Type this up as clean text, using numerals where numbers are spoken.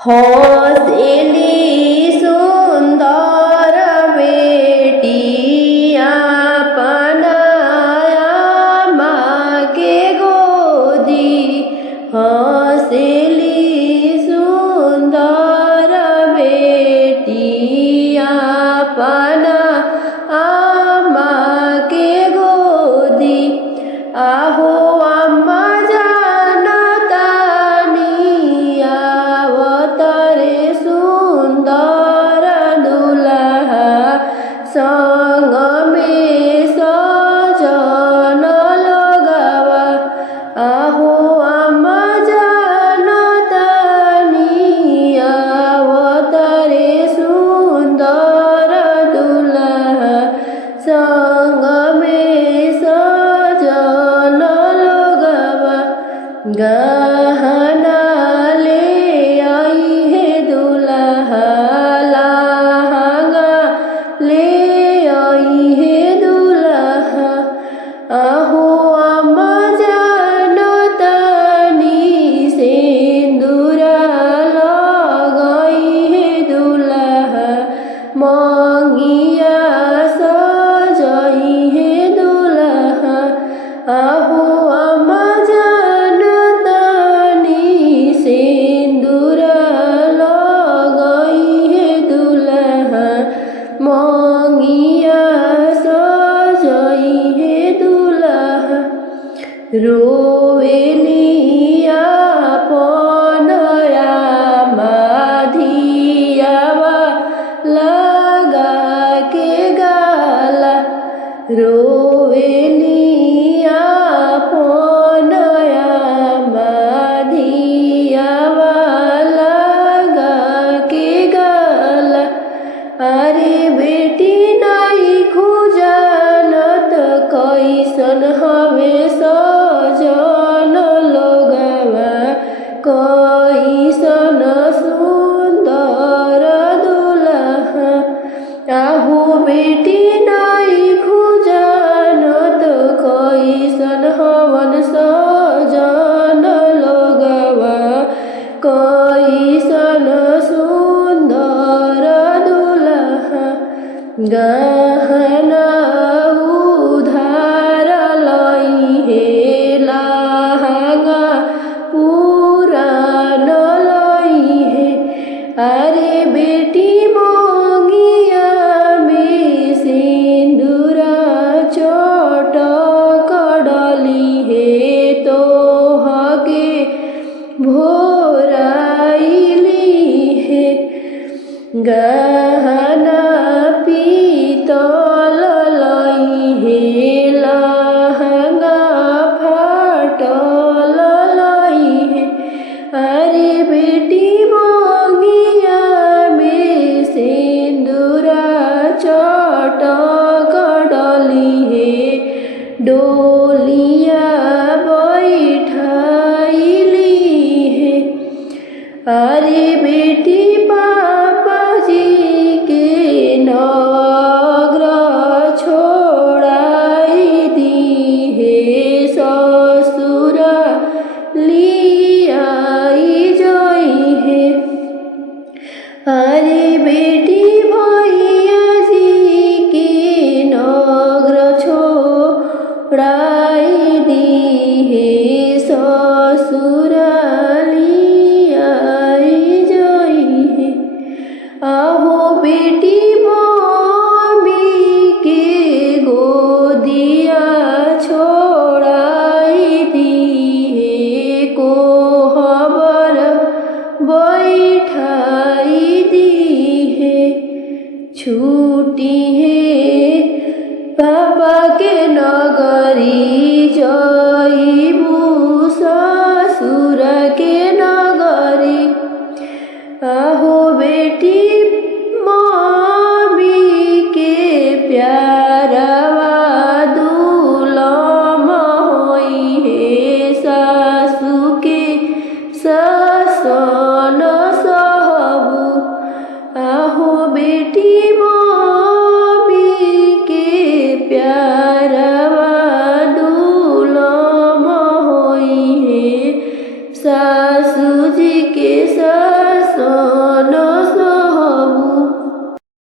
हौसली सुंदर बेटिया पनाया माँ के गोदी। हौसली सुंदर बेटिया पनाया माँ के गोदी। आहो अम्मा संग में सजन लगावा। आहो अम्मा जानतानी अवतारे सुंदर दुल्हा। संग में सजन लगावा। गहना ले आई है दुल्हा ले आई है दुल्हा। आहो अम्मा जानतानी सिंदूरा लगाई है दुल्हा। मंगिया सजाई है दुल्हा। आहो अम्मा जानतानी सिंदूरा लगाई है दुल्हा। मंगिया सजाई है दुल्हा। रोवेलिया पनया माधियावा लगा के गाला। रोवेलिया पनया माधियावा लगा के गाला। अरे बेटी नाई खुजानत कैसन हवे सजन लोगवा। कैसन सुंदर दुल्हा। आहो बेटी नाई खुजानत कैसन हवन सजन लोगवा। कैसन सुंदर गहना उधार लाई है लहंगा पुरान लाई है। अरे बेटी मोंगिया में सिंदूरा चटक डाली है तो हके भोराइली है। गहना पीतल लाई है लहंगा फाटल लाई है। अरे बेटी मंगिया में सिंदूरा चटक डाली है डोलिया बैठाइली है। अरे बेटी पापा जी के नगर छोड़ाई दी है ससुर लियाई जोई है। अरे बेटी भैया जी के नगर छोड़ाई दी है ससुर आहो बेटी मम्मी के गोदिया छोड़ाई दी है कोहबर बैठा